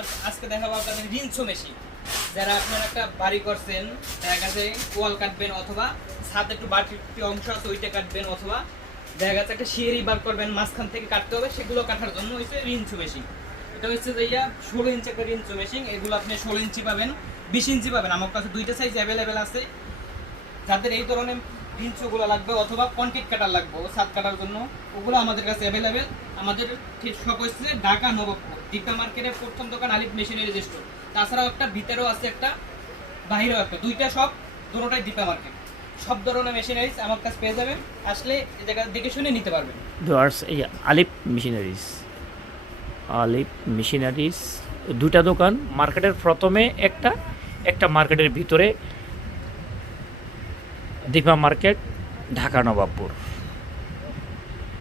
Viewers, আজকে দেখাবো আপনাদের রিনসো মেশিন। যারা আপনারা একটা বাড়ি করছেন, দেখা গেছে ওয়াল কাটবেন অথবা ছাদে একটু বাড়তি অংশ আছে ওইটা কাটবেন, অথবা দেখা গেছে একটা সিঁড়ি বার করবেন মাঝখান থেকে কাটতে হবে, সেগুলো কাটার জন্য হচ্ছে রিনসো মেশিন। এটা হচ্ছে যে 16 ইঞ্চি একটা রিনসো মেশিন। এগুলো আপনি 16 ইঞ্চি পাবেন, 20 ইঞ্চি পাবেন। আমার কাছে দুইটা সাইজ অ্যাভেলেবেল আছে। যাদের এই ধরনের রিনসোগুলো লাগবে অথবা কন্ক্রিট কাটার লাগবে ছাদ কাটার জন্য, ওগুলো আমাদের কাছে অ্যাভেলেবেল। আমাদের ঠিক সব হচ্ছে ঢাকা নবাবপুর দীপা মার্কেটের প্রথম দোকান আলিফ মেশিনারি স্টোর। তাছাড়াও একটা ভিতরেও আছে, একটা বাইরেও একটা, দুইটা সব দুটোটাই দীপা মার্কেট। সব ধরনের মেশিনারিজ আমার কাছে পেয়ে যাবেন, আসলে এই জায়গা দেখে শুনে নিতে পারবেন। ভিউয়ার্স, এই আলিফ মেশিনারিজ, আলিফ মেশিনারিজ দুটা দোকান, মার্কেটের প্রথমে একটা, একটা মার্কেটের ভিতরে দীপা মার্কেট, ঢাকা নবাবপুর।